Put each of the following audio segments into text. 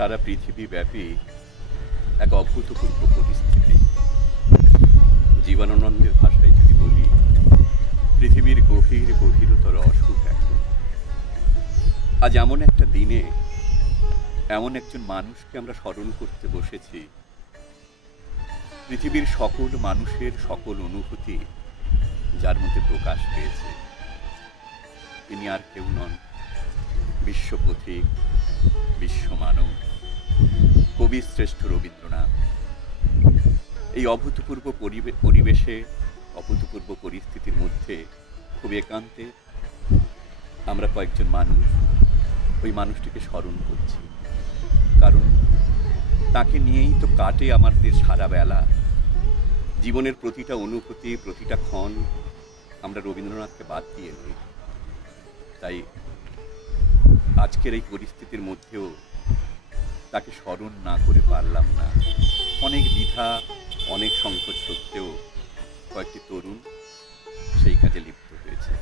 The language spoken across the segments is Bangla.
সারা পৃথিবীব্যাপী এক অভূতপূর্ব পরিস্থিতি। জীবনানন্দের ভাষায় যদি বলি, পৃথিবীর গভীরতর অসুখ এখন। আজ এমন একটা দিনে এমন একজন মানুষকে আমরা স্মরণ করতে বসেছি, পৃথিবীর সকল মানুষের সকল অনুভূতি যার মধ্যে প্রকাশ পেয়েছে। তিনি আর কেউ নন, বিশ্বপথিক, বিশ্বমানব, কবি শ্রেষ্ঠ রবীন্দ্রনাথ। এই অভূতপূর্ব পরিবেশে, অভূতপূর্ব পরিস্থিতির মধ্যে খুব একান্তে আমরা কয়েকজন মানুষ ওই মানুষটিকে স্মরণ করছি, কারণ তাকে নিয়েই তো কাটে আমাদের সারা বেলা। জীবনের প্রতিটা অনুভূতি, প্রতিটা ক্ষণ আমরা রবীন্দ্রনাথকে বাদ দিয়ে নই। তাই আজকের এই পরিস্থিতির মধ্যেও তাকে স্মরণ না করে পারলাম না। অনেক দ্বিধা, অনেক সংকট সত্ত্বেও কয়েকটি তরুণ সেই কাজে লিপ্ত হয়েছে।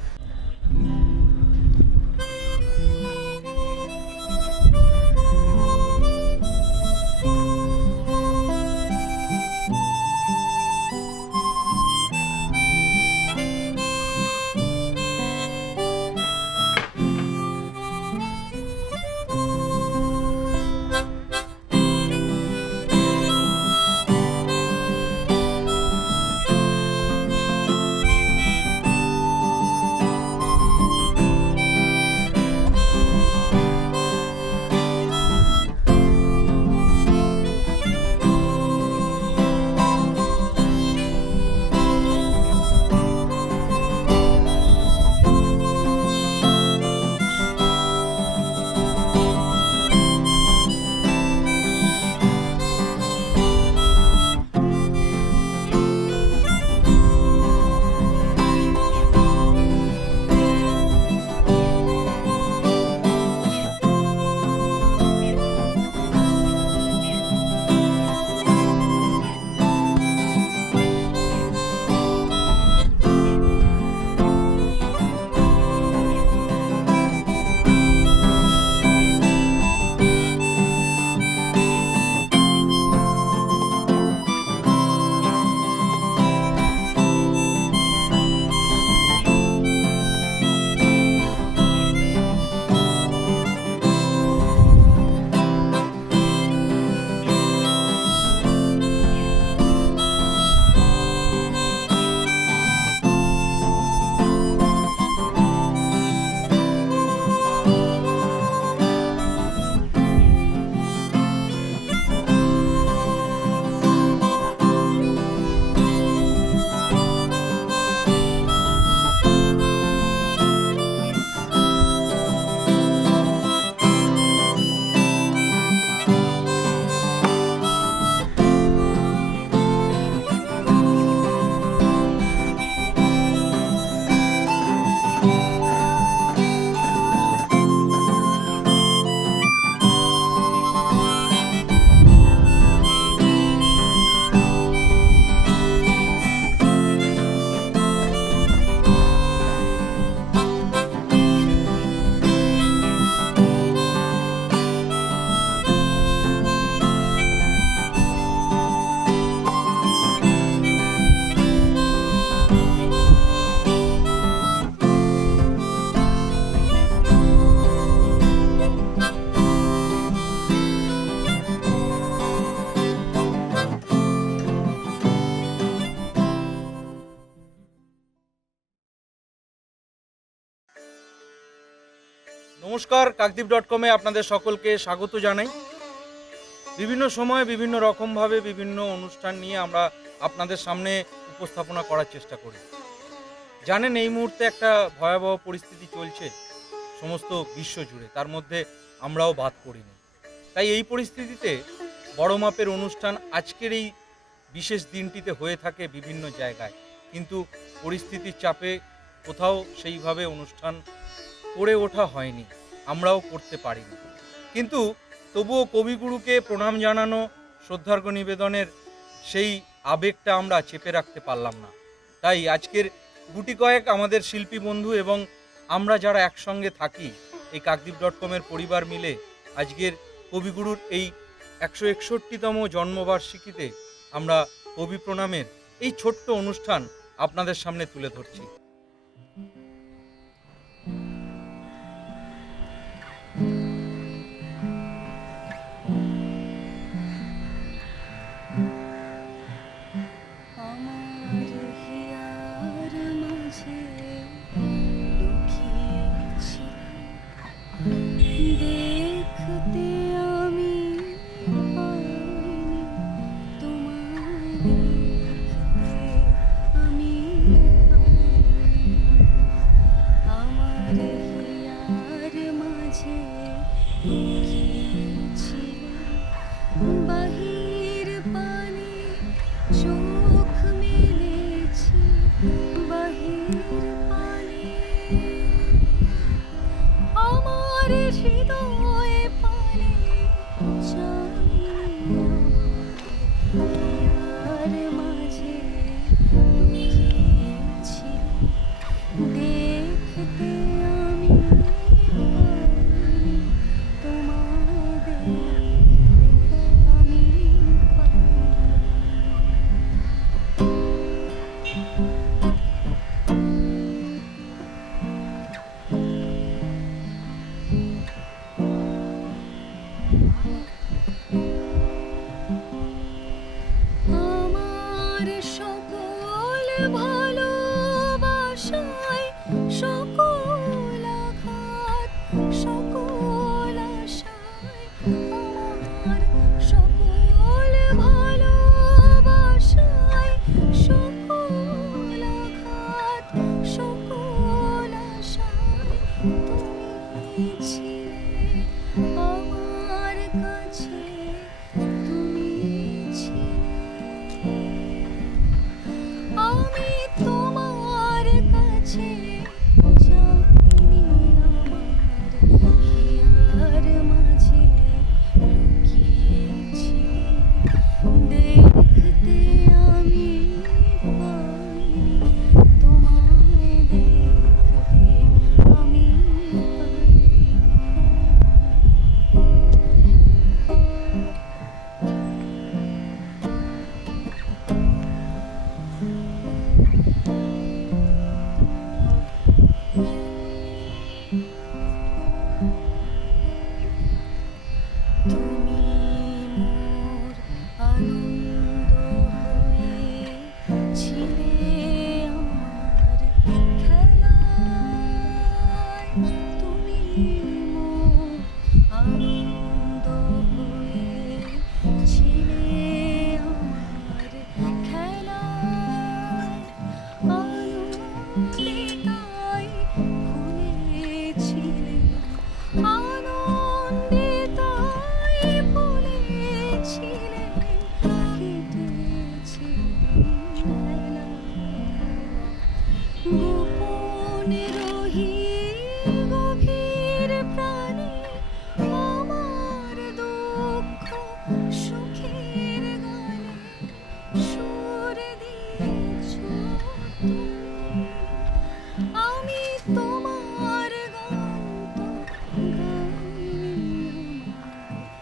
নমস্কার, কাকদ্বীপ.com-এ আপনাদের সকলকে স্বাগত জানাই। বিভিন্ন সময়ে বিভিন্ন রকমভাবে বিভিন্ন অনুষ্ঠান নিয়ে আমরা আপনাদের সামনে উপস্থাপনা করার চেষ্টা করি। জানেন, এই মুহূর্তে একটা ভয়াবহ পরিস্থিতি চলছে সমস্ত বিশ্ব জুড়ে, তার মধ্যে আমরাও বাদ পড়িনি। তাই এই পরিস্থিতিতে বড় মাপের অনুষ্ঠান আজকের এই বিশেষ দিনটিতে হয়ে থাকে বিভিন্ন জায়গায়, কিন্তু পরিস্থিতির চাপে কোথাও সেইভাবে অনুষ্ঠান করে ওঠা হয়নি, আমরাও করতে পারিনি। কিন্তু তবুও কবিগুরুকে প্রণাম জানানো, শ্রদ্ধার্ঘ নিবেদনের সেই আবেগটা আমরা চেপে রাখতে পারলাম না। তাই আজকের গুটি কয়েক আমাদের শিল্পী বন্ধু এবং আমরা যারা একসঙ্গে থাকি এই কাকদ্বীপ.com-এর পরিবার মিলে আজকের কবিগুরুর এই 161তম জন্মবার্ষিকীতে আমরা কবি প্রণামের এই ছোট্ট অনুষ্ঠান আপনাদের সামনে তুলে ধরছি। আমার হিয়ার মাঝে লুকিয়েছি দেখতে আমি পাইনি তোমায় দেখতে আমি পাইনি আমার হিয়ার মাঝে লুকিয়েছি বাহির পানে চোখ মেলেছি বাহির পানে আমার হৃদয়ে পানে চাইয়ার মাঝে লুকিয়েছি দেখতে আমি পাইনি তোমায় দেখতে আমি পাইনি আমার সকল ভালোবাসায় সকল আঘাত সকল আশায় আমার সকল ভালোবাসায় সকল আঘাত সকল আশায় তুমি ছিলে আমার কাছে তুমি ছিলে আমি তোমার কাছে যাইনি আমার হিয়ার মাঝে লুকিয়েছি দেখতে আমি পাইনি তোমায় দেখতে আমি পাইনি তুমি মোর আনন্দ হয়ে ছিলে আমার খেলায় তুমি মোর আনন্দ হয়ে ছিলে আমার খেলায় আনন্দিতাই ভুলেছিলে আনন্দিতাই ভুলেছিলে কেটেছে বেলা গোপনে রহি গভীর প্রাণে আমার দুঃখ সুখের গানে সুর দিয়েছ তুমি আমি তোমার গান তো গাইনি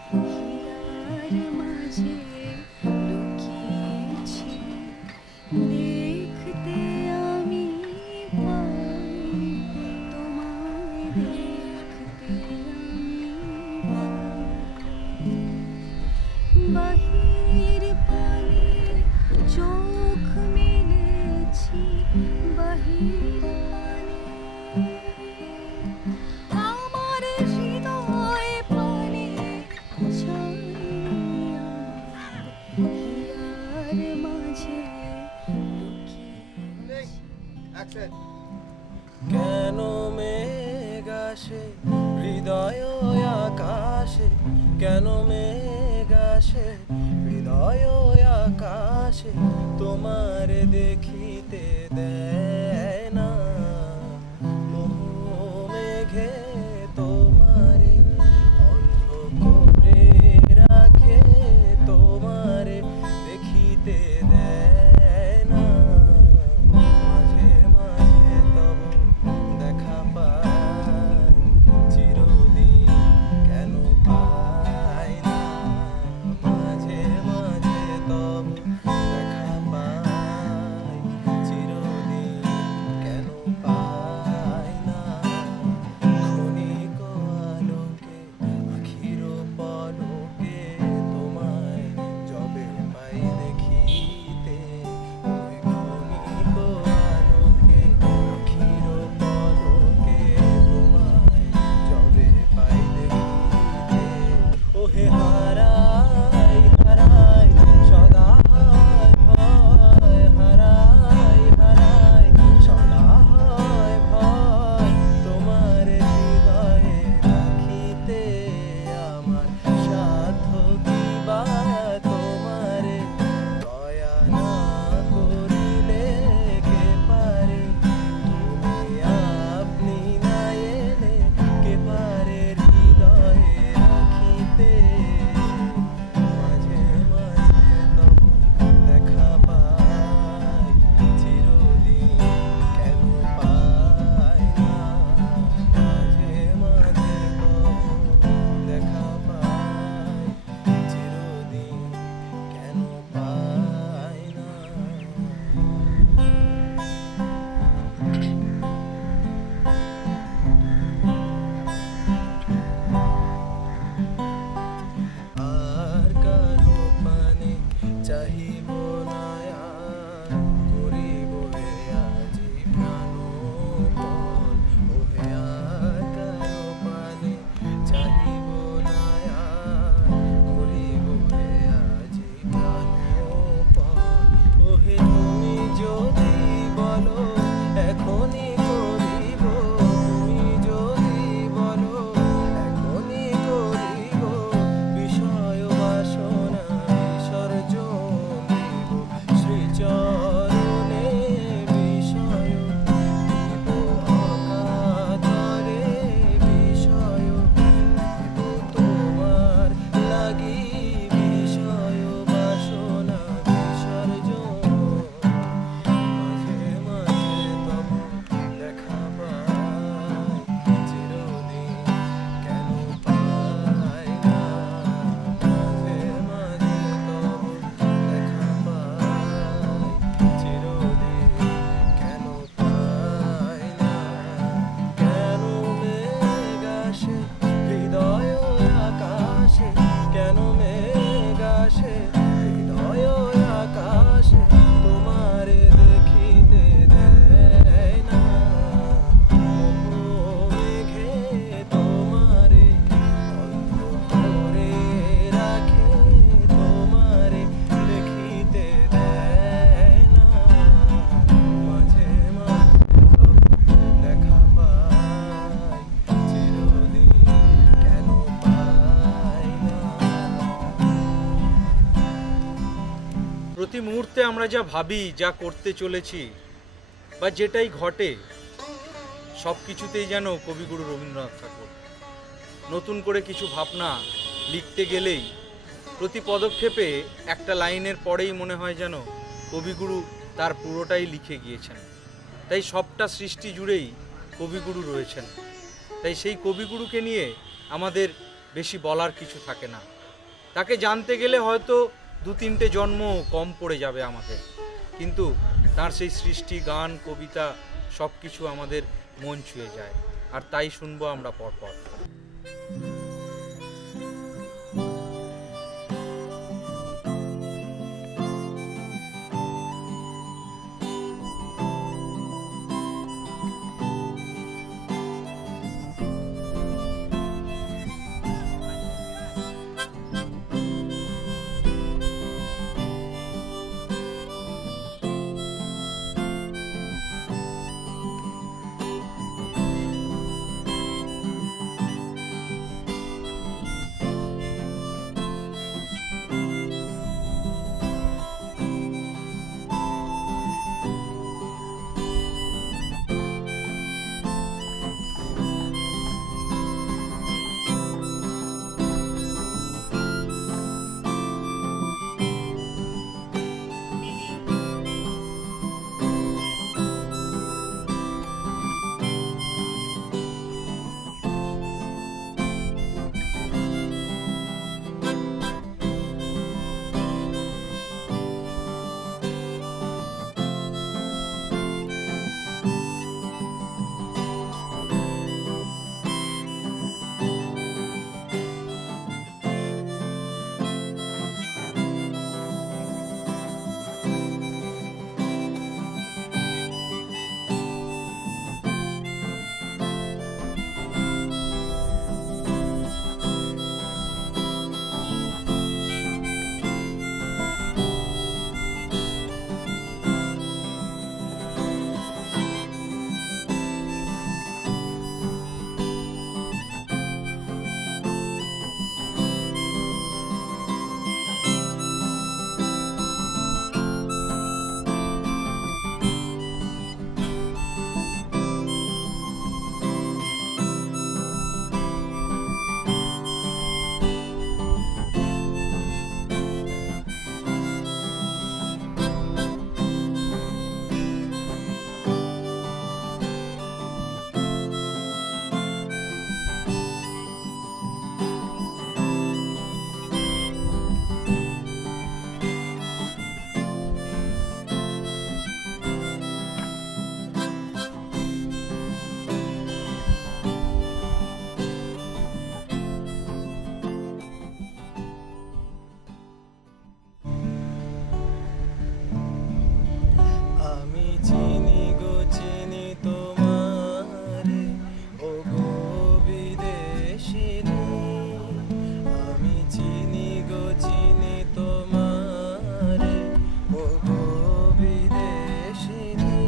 আমার হিয়ার মাঝে লুকিয়েছি দেখতে আমি পাইনি তোমায় দেখতে আমি পাইনি বাহির পানে চোখ মেলেছি বাহির পানে আমার হৃদয় পানে চাইনি আমার হিয়ার মাঝে লুকিয়েছি কেন মেঘ আসে হৃদয় আকাশে কেন মেঘ আসে হৃদয় আকাশে তোমার দেখিতে দেয় না মোহ মেঘে তোমারে অন্ধ করে রাখে তোমারে দেখিতে দেয় না মাঝে মাঝে তব দেখা পাই চিরদিন কেন পাই প্রতি মুহূর্তে আমরা যা ভাবি, যা করতে চলেছি বা যেটাই ঘটে, সব কিছুতেই যেন কবিগুরু রবীন্দ্রনাথ ঠাকুর। নতুন করে কিছু ভাবনা লিখতে গেলেই প্রতি পদক্ষেপে একটা লাইনের পরেই মনে হয় যেন কবিগুরু তার পুরোটাই লিখে গিয়েছেন। তাই সবটা সৃষ্টি জুড়েই কবিগুরু রয়েছেন। তাই সেই কবিগুরুকে নিয়ে আমাদের বেশি বলার কিছু থাকে না। তাকে জানতে গেলে হয়তো 2-3টে জন্ম কম পড়ে যাবে আমাদের, কিন্তু তার সেই সৃষ্টি, গান, কবিতা সব কিছু আমাদের মন ছুঁয়ে যায়। আর তাই শুনবো আমরা পরপর। আমি চিনি গো চিনি তোমারে, ও গো বিদেশিনী। আমি চিনি গো চিনি তোমারে, ও গো বিদেশিনী।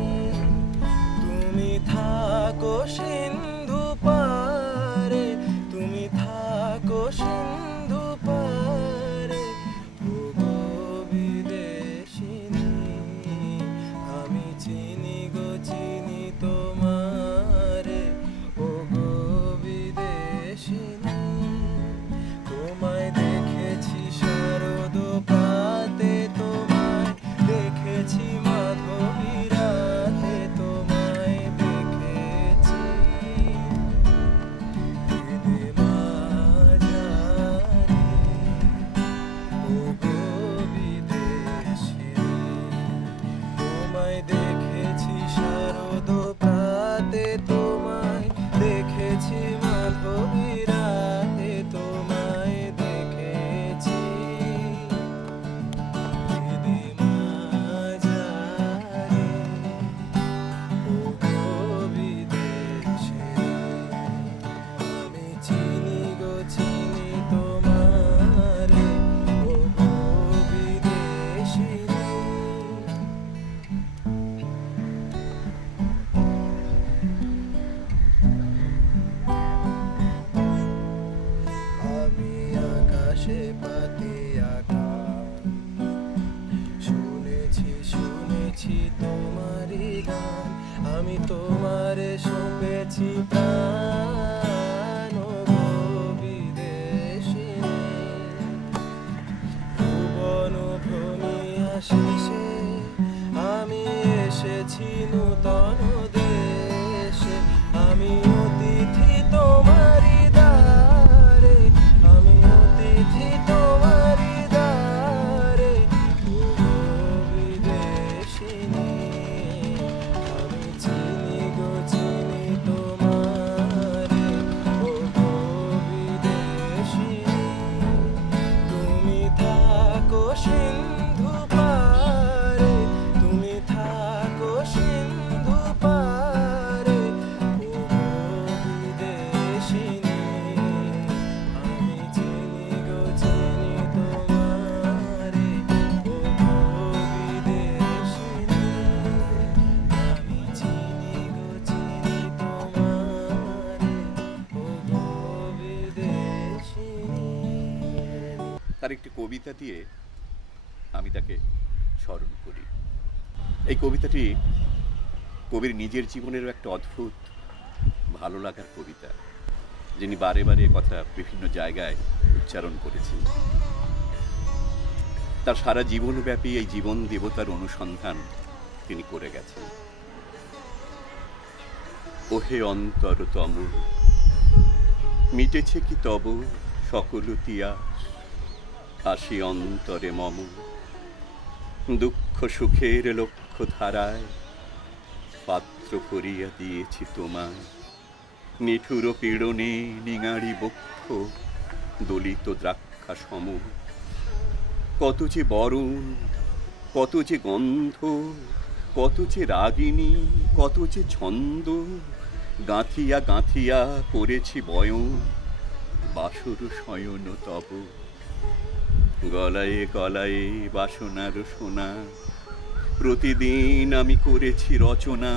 তুমি থাকো সিন্ধু পারে, তুমি থাকো সিন্ধু পারে, ও গো বিদেশিনী। আমি চিনি গো চিনি তোমারে, ও গো বিদেশিনী। তোমায় দেখেছি শারদ প্রাতে, তোমায় দেখেছি মাধবী রাতে, তোমায় দেখেছি তোমারে সঁপেছি প্রাণ গো বিদেশিনী। ভুবন ভ্রমিয়া শেষে আমি এসেছি নূতন দেশে। আমি অতিথি তোমারি দ্বারে, আমি অতিথি তোমারি দ্বারে ও বিদেশিনী। আমি চিনি গো চিনি তোমারে ও বিদেশিনী। তুমি থাকো সিন্ধু পারে, তুমি থাকো সিন্ধু পারে ও বিদেশিনী। আমি চিনি গো চিনি তোমারে ও বিদেশিনী। আমি চিনি গো চিনি তোমারে ও বিদেশিনী। তার একটি কবিতা দিয়ে আমি তাকে স্মরণ করি। এই কবিতাটি কবির নিজের জীবনেরও একটা অদ্ভুত ভালো লাগার কবিতা, যিনি বারে বারে এ কথা বিভিন্ন জায়গায় উচ্চারণ করেছেন। তার সারা জীবনব্যাপী এই জীবন দেবতার অনুসন্ধান তিনি করে গেছেন। ওহে অন্তরতম, মিটেছে কি তব সকল তিয়াস, আসি অন্তরে মম দুঃখ সুখের লক্ষ্য ধারায়, পাত্র ভরিয়া দিয়েছি তোমায়। নিঠুর পীড়নে নিঙাড়ি বক্ষ দলিত দ্রাক্ষা সম, কত যে বরণ, কত যে গন্ধ, কত যে রাগিনী, কত যে ছন্দ, গাঁথিয়া গাঁথিয়া করেছি বয়ন, বাসর শয়ন তব। গলায়ে গলায়ে বাসনার সোনা, প্রতিদিন আমি করেছি রচনা,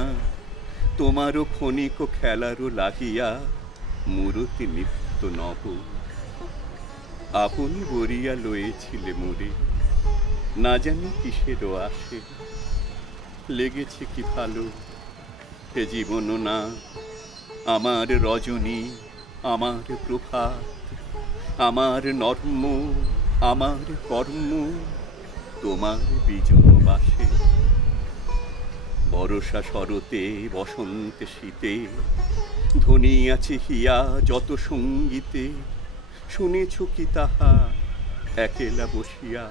তোমারও ক্ষণিক খেলারও লাগিয়া মূরতি নিত্য নব। আপনি বরিয়া লয়েছিলে মোরে, না জানি কিসেরও আসে, লেগেছে কি ভালো এ জীবন না। আমার রজনী, আমার প্রভাত, আমার নর্ম, আমার কর্ম তোমার বিজন বাসে। বরষা শরতে বসন্তে শীতে ধ্বনি আছে হিয়া যত সঙ্গীতে, শুনেছ কি তাহা একেলা বসিয়া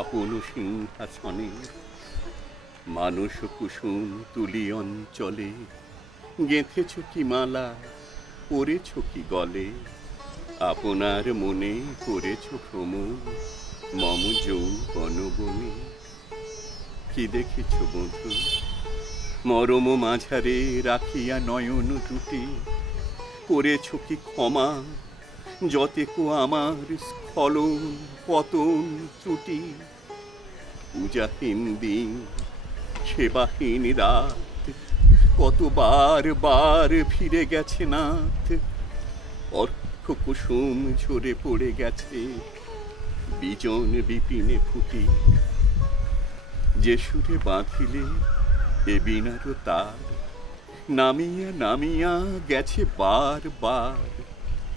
আপন সিংহাসনে। মানস কুসুম তুলি অঞ্চলে গেঁথেছ কি মালা, পরেছ কি গলে, আপনার মনে করেছ ভ্রমণ মম যৌবন বনে। কি দেখেছ বধূ মরম মাঝারে রাখিয়া নয়ন দুটি, করেছ কি ক্ষমা যতেকো আমার স্খলন পতন ত্রুটি। পূজাহীন দিন সেবাহীন রাত, কতবার বার ফিরে গেছে নাথ। অর্ঘ্য কুসুম ঝরে পড়ে গেছে বিজন বিপিনে ফুটি। যে সুরে বাঁধিলে এ বিনার তার, নামিয়া নামিয়া গেছে বার বার।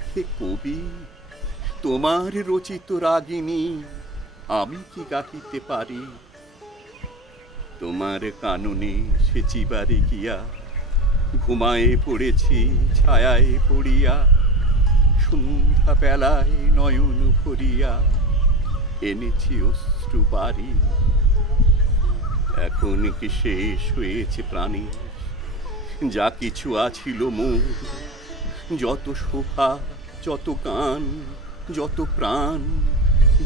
হে কবি, তোমার রচিত রাগিনী আমি কি গাহিতে পারি? তোমার কাননে সেচিবারে গিয়া ঘুমায়ে পড়েছি ছায়ায় পড়িয়া। সন্ধ্যা বেলায় নয়ন ভরিয়া এনেছি অশ্রু বাড়ি। এখন কি শেষ হয়েছে প্রাণী যা কিছু আছিল মোর? যত শোভা, যত গান, যত প্রাণ,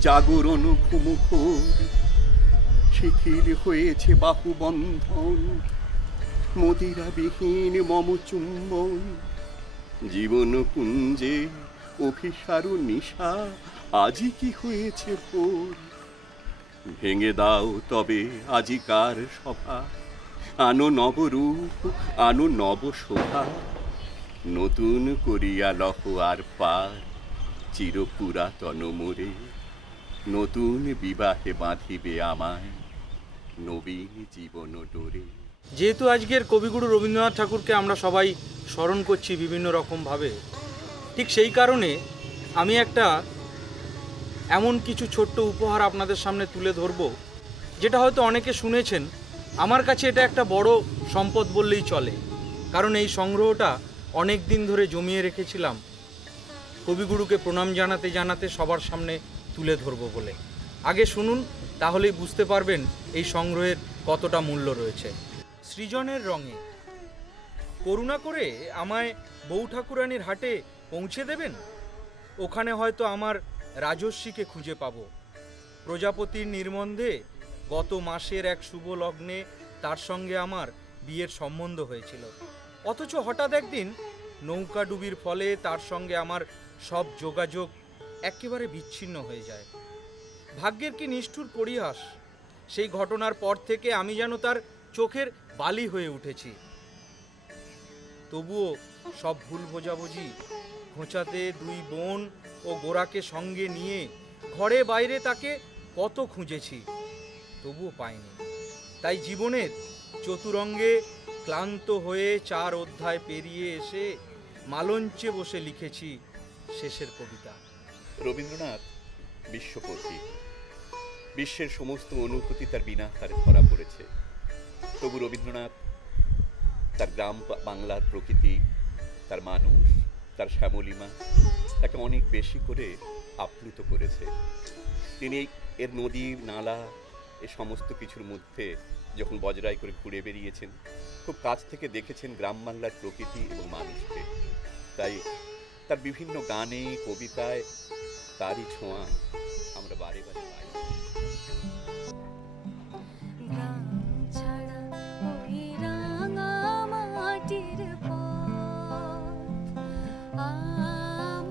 জাগরণ ঘুমুখোর, শিথিল হয়েছে বাহুবন্ধন, মদিরাবিহীন মম চুম্বন। জীবন কুঞ্জে অভিসারু নিশা আজি কি হয়েছে ভোর? ভেঙে দাও তবে আজিকার সভা, আনো নবরূপ, আনো নব শোভা। নতুন করিয়া লহ আর পার চিরপুরাতন মোরে। নতুন বিবাহে বাঁধিবে আমায় নবীন জীবন ডোরে। যেহেতু আজকের কবিগুরু রবীন্দ্রনাথ ঠাকুরকে আমরা সবাই স্মরণ করছি বিভিন্ন রকমভাবে, ঠিক সেই কারণে আমি একটা এমন কিছু ছোট্ট উপহার আপনাদের সামনে তুলে ধরব, যেটা হয়তো অনেকে শুনেছেন। আমার কাছে এটা একটা বড় সম্পদ বললেই চলে, কারণ এই সংগ্রহটা অনেক দিন ধরে জমিয়ে রেখেছিলাম কবিগুরুকে প্রণাম জানাতে জানাতে সবার সামনে তুলে ধরব বলে। আগে শুনুন, তাহলেই বুঝতে পারবেন এই সংগ্রহের কতটা মূল্য রয়েছে। সৃজনের রঙে করুণা করে আমায় বউ ঠাকুরানীর হাটে পৌঁছে দেবেন। ওখানে হয়তো আমার রাজস্বীকে খুঁজে পাব। প্রজাপতির নির্মন্ধে গত মাসের এক শুভ লগ্নে তার সঙ্গে আমার বিয়ের সম্বন্ধ হয়েছিল, অথচ হঠাৎ একদিন নৌকা ডুবির ফলে তার সঙ্গে আমার সব যোগাযোগ একেবারে বিচ্ছিন্ন হয়ে যায়। ভাগ্যের কি নিষ্ঠুর পরিহাস! সেই ঘটনার পর থেকে আমি যেন তার চোখের বালি হয়ে উঠেছি। তবুও সব ভুল বোঝাবুঝি ঘোচাতে দুই বোন ও গোরাকে সঙ্গে নিয়ে ঘরে বাইরে তাকে কত খুঁজেছি, তবুও পাইনি। তাই জীবনের চতুরঙ্গে ক্লান্ত হয়ে 4 অধ্যায় পেরিয়ে এসে মালঞ্চে বসে লিখেছি শেষের কবিতা। রবীন্দ্রনাথ বিশ্বকবি, বিশ্বের সমস্ত অনুভূতি তার বিনা তারে ধরা পড়েছে। তবু রবীন্দ্রনাথ তার গ্রাম বাংলার প্রকৃতি, তার মানুষ, তার শ্যামলিমা তাকে অনেক বেশি করে আপ্লুত করেছে। তিনি এর নদী নালা এ সমস্ত কিছুর মধ্যে যখন বজরাই করে ঘুরে বেরিয়েছেন, খুব কাছ থেকে দেখেছেন গ্রাম বাংলার প্রকৃতি এবং মানুষকে। তাই তার বিভিন্ন গানে কবিতায় তারই ছোঁয়া আমরা বারে বারে পাই। গ্রাম ছাড়া ওই রাঙা মাটির পথ আমার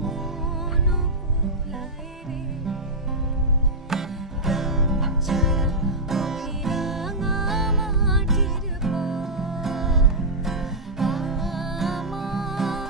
মন ভুলায় রে। গ্রাম ছাড়া ওই রাঙা মাটির পথ আমার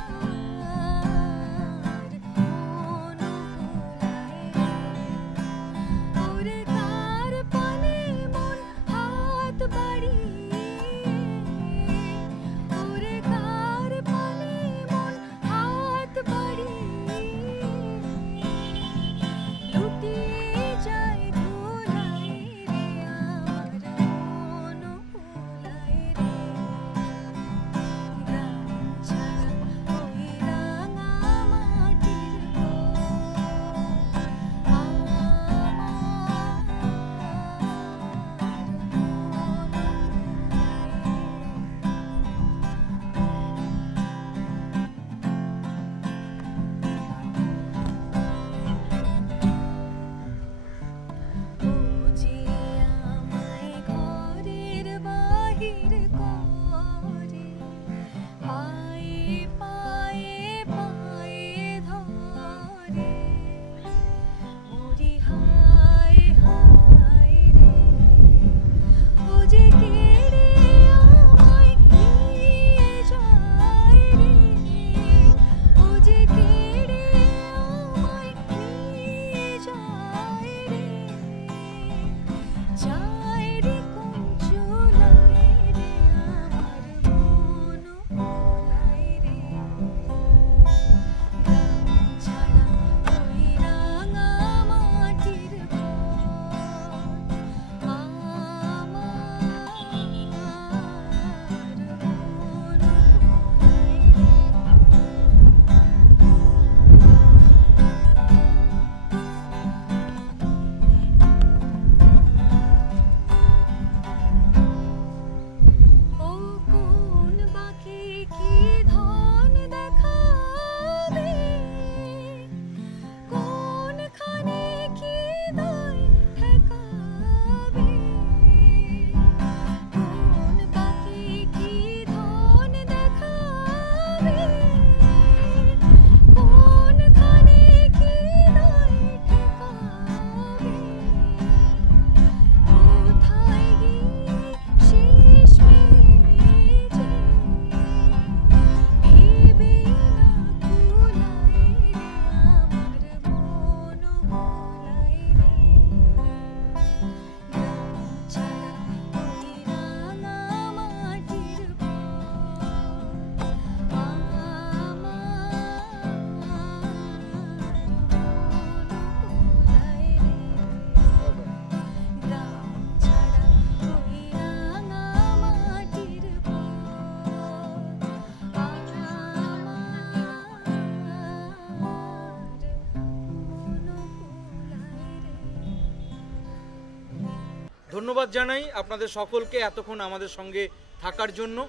ধন্যবাদ জানাই আপনাদের সকলকে এতক্ষণ আমাদের সঙ্গে থাকার জন্য।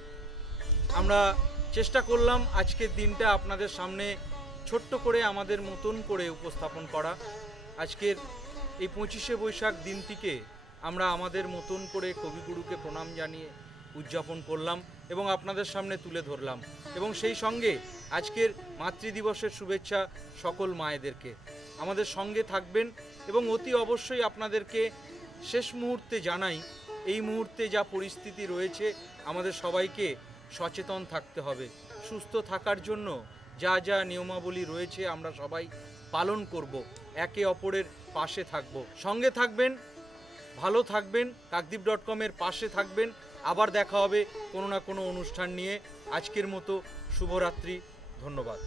আমরা চেষ্টা করলাম আজকের দিনটা আপনাদের সামনে ছোট্ট করে আমাদের মতন করে উপস্থাপন করা। আজকের এই 25শে বৈশাখ দিনটিকে আমরা আমাদের মতন করে কবিগুরুকে প্রণাম জানিয়ে উদযাপন করলাম এবং আপনাদের সামনে তুলে ধরলাম, এবং সেই সঙ্গে আজকের মাতৃদিবসের শুভেচ্ছা সকল মায়েদেরকে। আমাদের সঙ্গে থাকবেন এবং অতি অবশ্যই আপনাদেরকে শেষ মুহূর্তে জানাই, এই মুহূর্তে যা পরিস্থিতি রয়েছে আমাদের সবাইকে সচেতন থাকতে হবে। সুস্থ থাকার জন্য যা যা নিয়মাবলী রয়েছে আমরা সবাই পালন করব, একে অপরের পাশে থাকব। সঙ্গে থাকবেন, ভালো থাকবেন, কাকদ্বীপ.com-এর পাশে থাকবেন। আবার দেখা হবে কোনো না কোনো অনুষ্ঠান নিয়ে। আজকের মতো শুভরাত্রি, ধন্যবাদ।